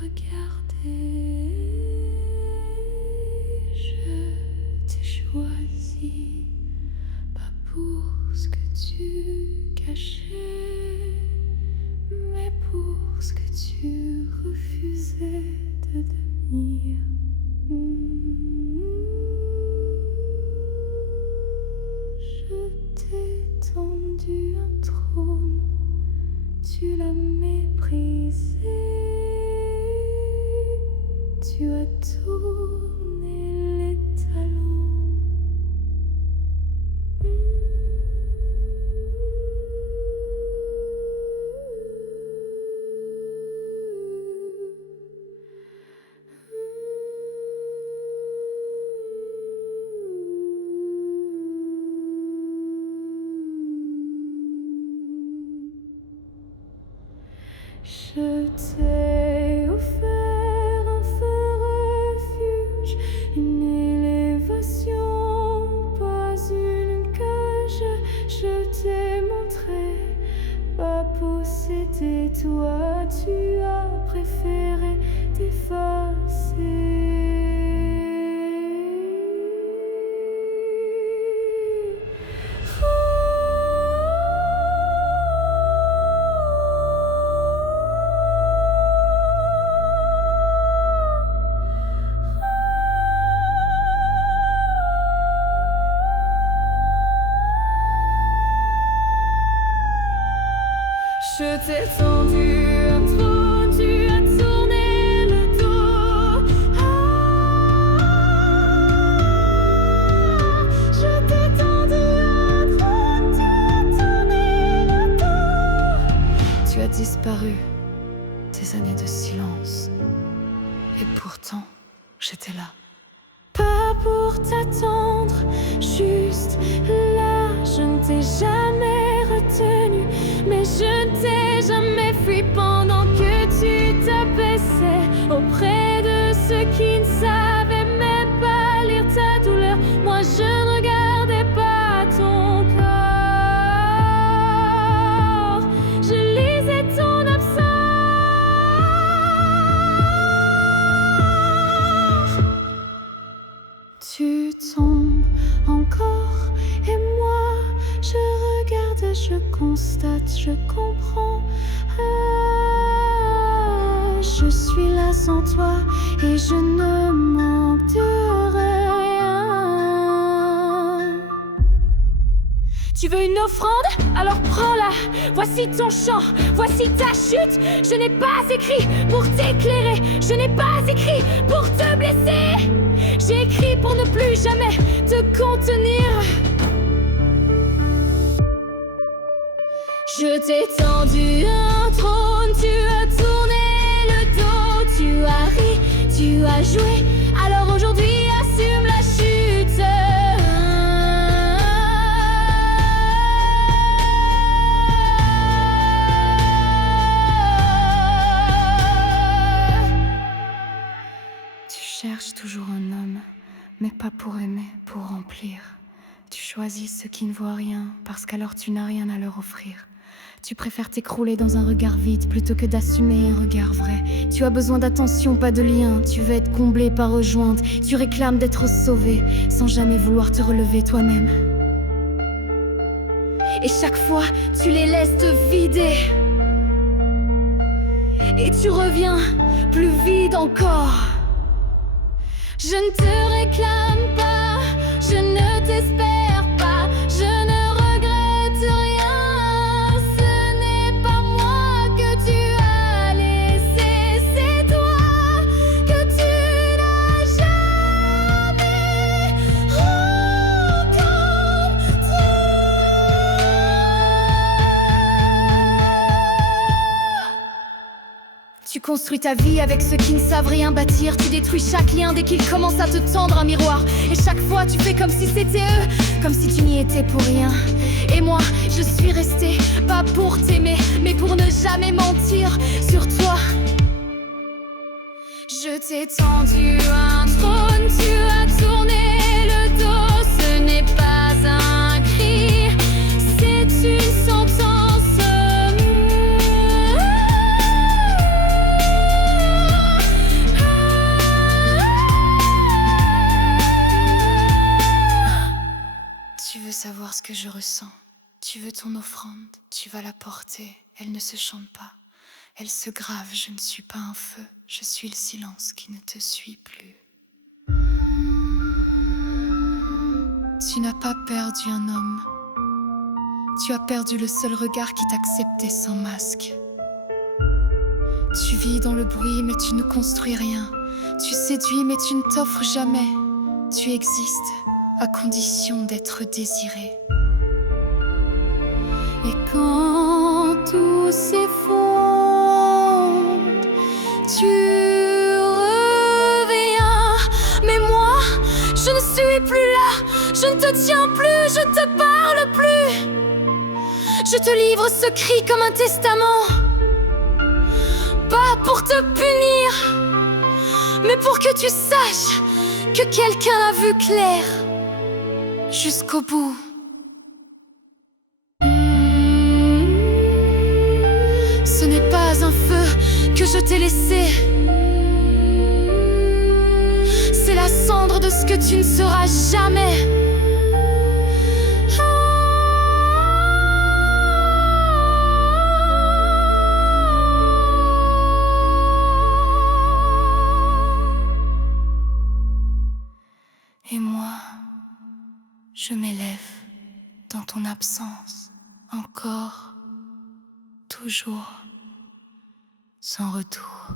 regardé, je t'ai choisi, pas pour ce que tu cachais, mais pour ce que tu refusais de devenir. Je t'ai tendu un trône, tu l'as méprisé, tu as tourné les talons. Je t'ai offert un faux refuge, une élévation, pas une cage. Je t'ai montré, pas posséder, toi tu as préféré t'effacer. Je t'ai tendu un trône, tu as tourné le dos. Je t'ai tendu un trône, tu as tourné le dos. Tu as disparu, des années de silence. Et pourtant, j'étais là. Pas pour t'attendre, juste là. Je ne t'ai jamais retenu, mais je ne t'ai jamais fui pendant que tu t'abaissais auprès de ceux qui ne savaient même pas lire ta douleur. Moi je ne regardais pas ton corps, je lisais ton absence. Tu tombes encore et moi je regarde, je constate, je comprends. Je suis là sans toi et je ne manque de rien. Tu veux une offrande? Alors prends-la. Voici ton chant, voici ta chute. Je n'ai pas écrit pour t'éclairer, je n'ai pas écrit pour te blesser. J'ai écrit pour ne plus jamais te contenir. Je t'ai tendu un trône, tu as tourné le dos, tu as ri, tu as joué, alors aujourd'hui assume la chute. Tu cherches toujours un homme, mais pas pour aimer, pour remplir. Tu choisis ceux qui ne voient rien, parce qu'alors tu n'as rien à leur offrir. Tu préfères t'écrouler dans un regard vide plutôt que d'assumer un regard vrai. Tu as besoin d'attention, pas de lien. Tu veux être comblé, pas rejointe. Tu réclames d'être sauvé, sans jamais vouloir te relever toi-même. Et chaque fois, tu les laisses te vider. Et tu reviens plus vide encore. Je ne te réclame pas, je ne t'espère pas, je ne regrette rien. Ce n'est pas moi que tu as laissé, c'est toi que tu n'as jamais rencontré. Tu construis ta vie avec ceux qui ne savent rien bâtir. Tu détruis chaque lien dès qu'ils commencent à te tendre un miroir. Et chaque fois tu fais comme si c'était eux, comme si tu n'y étais pour rien. Et moi je suis restée, pas pour t'aimer, mais pour ne jamais mentir sur toi. Je t'ai tendu un trône, tu as tourné le dos. Ce n'est pas un cri, c'est une sentence. que je ressens. Tu veux ton offrande, tu vas la porter. Elle ne se chante pas, elle se grave. Je ne suis pas un feu, je suis le silence qui ne te suit plus. Tu n'as pas perdu un homme. Tu as perdu le seul regard qui t'acceptait sans masque. Tu vis dans le bruit mais tu ne construis rien. Tu séduis mais tu ne t'offres jamais. Tu existes à condition d'être désiré. Et quand tout s'effondre, tu reviens. Mais moi, je ne suis plus là. Je ne te tiens plus, je ne te parle plus. Je te livre ce cri comme un testament. Pas pour te punir, mais pour que tu saches que quelqu'un a vu clair jusqu'au bout. Ce n'est pas un feu que je t'ai laissé. C'est la cendre de ce que tu ne seras jamais. Et moi, je m'élève dans ton absence, encore, toujours, sans retour.